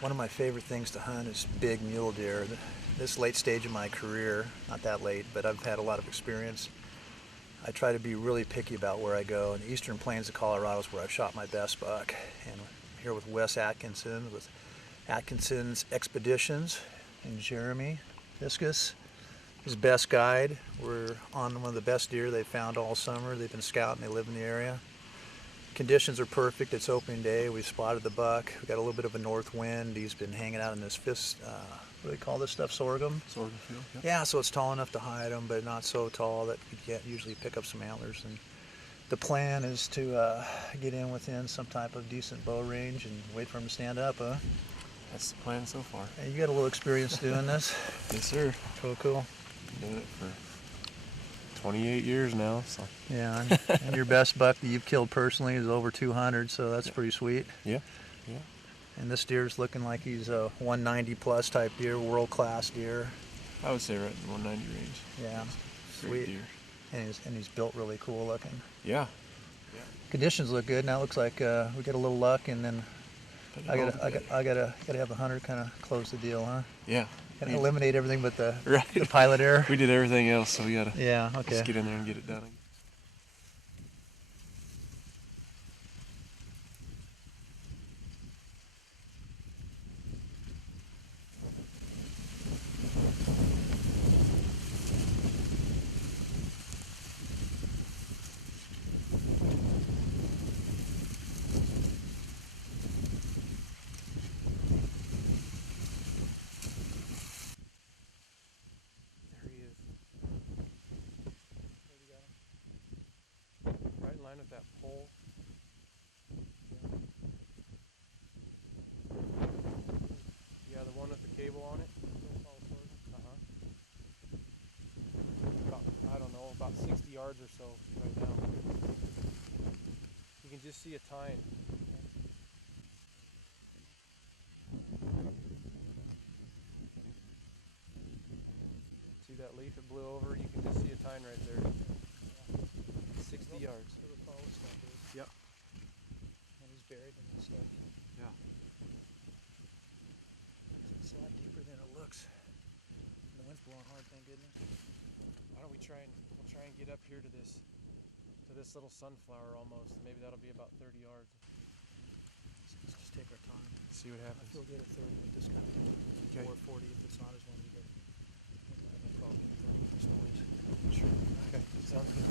One of my favorite things to hunt is big mule deer. This late stage of my career, not that late, but I've had a lot of experience. I try to be really picky about where I go. In the eastern plains of Colorado is where I've shot my best buck. And here with Wes Atkinson, with Atkinson's Expeditions, and Jeremy Fiscus, his best guide. We're on one of the best deer they've found all summer. They've been scouting, they live in the area. Conditions are perfect. It's opening day. We spotted the buck. We got a little bit of a north wind. He's been hanging out in this what do we call this stuff? Sorghum? Sorghum field, yep. Yeah, so it's tall enough to hide him, but not so tall that you can't usually pick up some antlers. And the plan is to get in within some type of decent bow range and wait for him to stand up, huh? That's the plan so far. Hey, you got a little experience doing this? Yes, sir. Cool. Been doing it for 28 years now. So. Yeah, and your best buck that you've killed personally is over 200, so that's pretty sweet. Yeah. And this deer's looking like he's a 190 plus type deer, world class deer. I would say right in the 190 range. Yeah, Great sweet. deer. And he's built really cool looking. Yeah. Conditions look good. Now it looks like we get a little luck, and then I gotta have the hunter kind of close the deal, huh? Yeah. Gotta eliminate everything but the Right. pilot error. We did everything else, so we gotta okay. just get in there and get it done. There he is. Right in line with that pole. Yeah, the one with the cable on it. I don't know, about 60 yards or so right now. You can just see a tine. See that leaf it blew over? You can just see a tine right there. 60 yards. Yep. And he's buried in this stuff. Yeah. It's a lot deeper than it looks. The wind's blowing hard, thank goodness. Why don't we'll try and get up here to this little sunflower almost. Maybe that'll be about 30 yards. Let's just take our time. See what happens. I feel good at 30 with this kind of thing. Okay. Or 40 if it's not as windy, but I think I have no problem with this noise. Sure. Okay. Sounds good.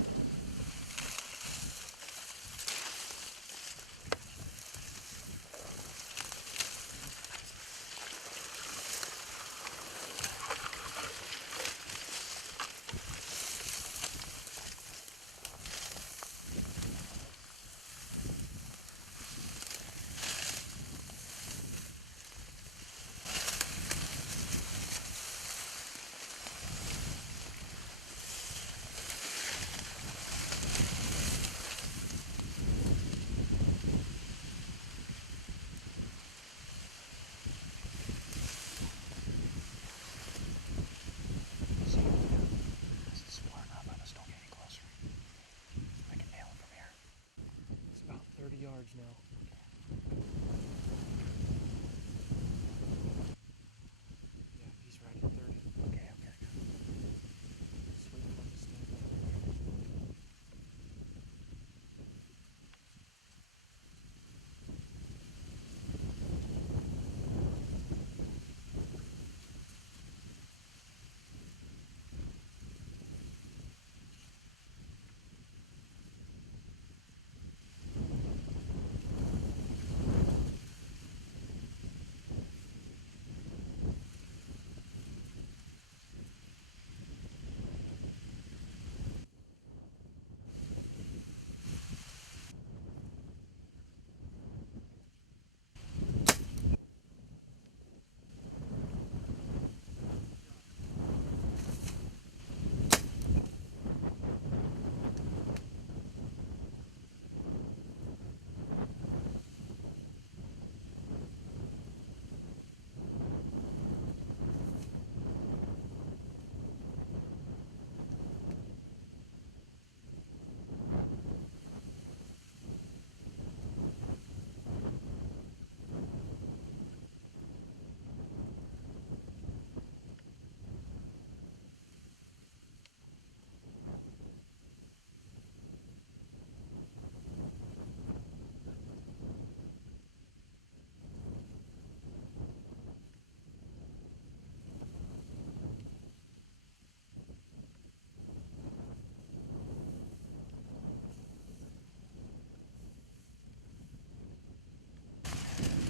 This is far enough. I just don't get any closer. I can nail him from here. It's about 30 yards now. Yeah, he's right at 30. Okay. Just waiting for him to stand up.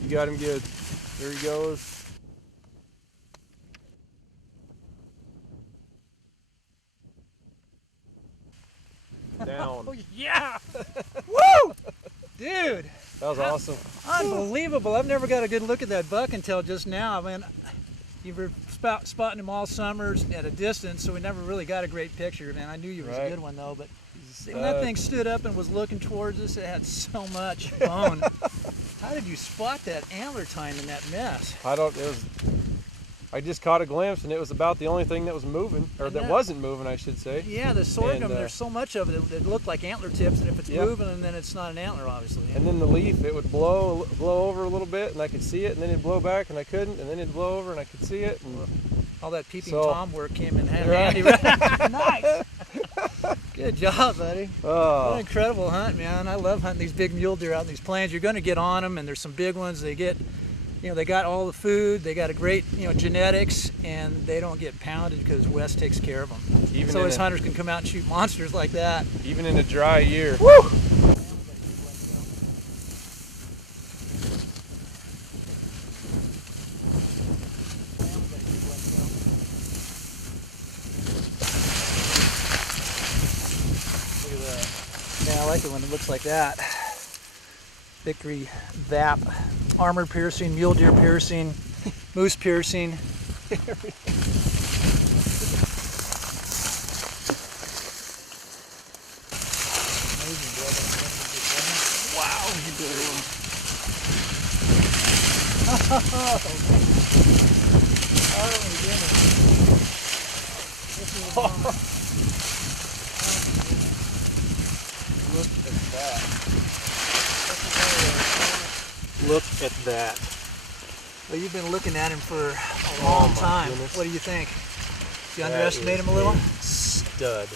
You got him good. There he goes. Down. Oh, yeah! Woo! Dude! That was awesome. Unbelievable. I've never got a good look at that buck until just now. I mean, you were spotting him all summers at a distance, so we never really got a great picture, man. I knew you was a good one, though, but when that thing stood up and was looking towards us, it had so much bone. How did you spot that antler tine in that mess? I just caught a glimpse, and it was about the only thing that was moving, or that wasn't moving, I should say. Yeah, the sorghum, there's so much of it that looked like antler tips, and if it's moving, then it's not an antler, obviously. And then the leaf, it would blow over a little bit, and I could see it, and then it'd blow back, and I couldn't, and then it'd blow over, and I could see it. And all that peeping Tom work came in handy. Nice. Good job, buddy. Oh. What an incredible hunt, man. I love hunting these big mule deer out in these plains. You're going to get on them, and there's some big ones. They get, they got all the food. They got a great, genetics, and they don't get pounded because Wes takes care of them. So his hunters can come out and shoot monsters like that. Even in a dry year. Woo! Yeah, I like it when it looks like that. Victory VAP, armor piercing, mule deer piercing, moose piercing. Wow, you did it. Oh my goodness. This is Look at that. Look at that. Well, you've been looking at him for a long time. Goodness. What do you think? Do you underestimate him a little? Stud.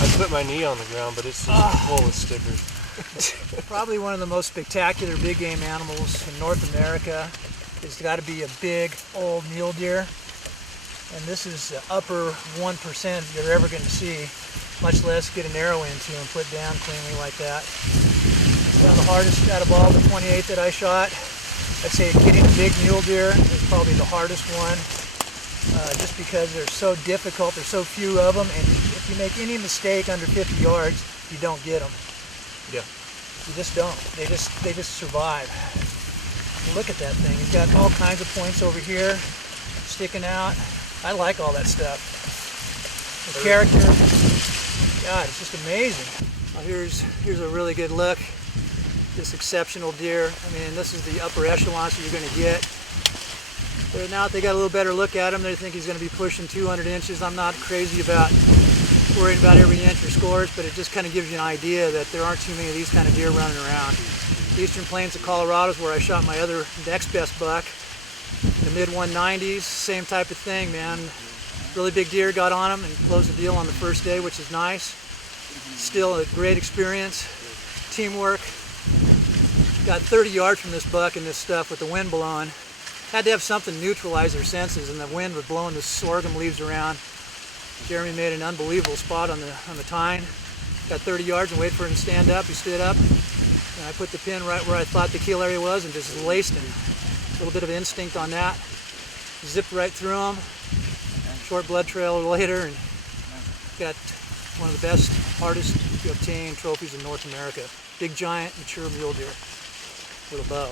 I put my knee on the ground, but it's just full of stickers. Probably one of the most spectacular big game animals in North America. It's got to be a big old mule deer. And this is the upper 1% you're ever going to see, much less get an arrow into and put down cleanly like that. It's kind of the hardest out of all the 28 that I shot. I'd say getting a big mule deer is probably the hardest one, just because they're so difficult. There's so few of them, and if you make any mistake under 50 yards, you don't get them. Yeah. You just don't. They just survive. Look at that thing. He's got all kinds of points over here sticking out. I like all that stuff. The character, God, it's just amazing. Well, here's a really good look. This exceptional deer. I mean, this is the upper echelon that you're going to get. But now that they got a little better look at him, they think he's going to be pushing 200 inches. I'm not crazy about worrying about every inch or scores, but it just kind of gives you an idea that there aren't too many of these kind of deer running around. The Eastern Plains of Colorado is where I shot my other next best buck. The mid 190s, same type of thing, man. Really big deer, got on him and closed the deal on the first day, which is nice. Still a great experience, teamwork. Got 30 yards from this buck and this stuff with the wind blowing. Had to have something neutralize their senses, and the wind was blowing the sorghum leaves around. Jeremy made an unbelievable spot on the tine. Got 30 yards and waited for him to stand up. He stood up, and I put the pin right where I thought the kill area was and just laced him. A little bit of instinct on that. Zipped right through him. Short blood trail later, and got one of the best, hardest to obtain trophies in North America. Big giant mature mule deer with a bow.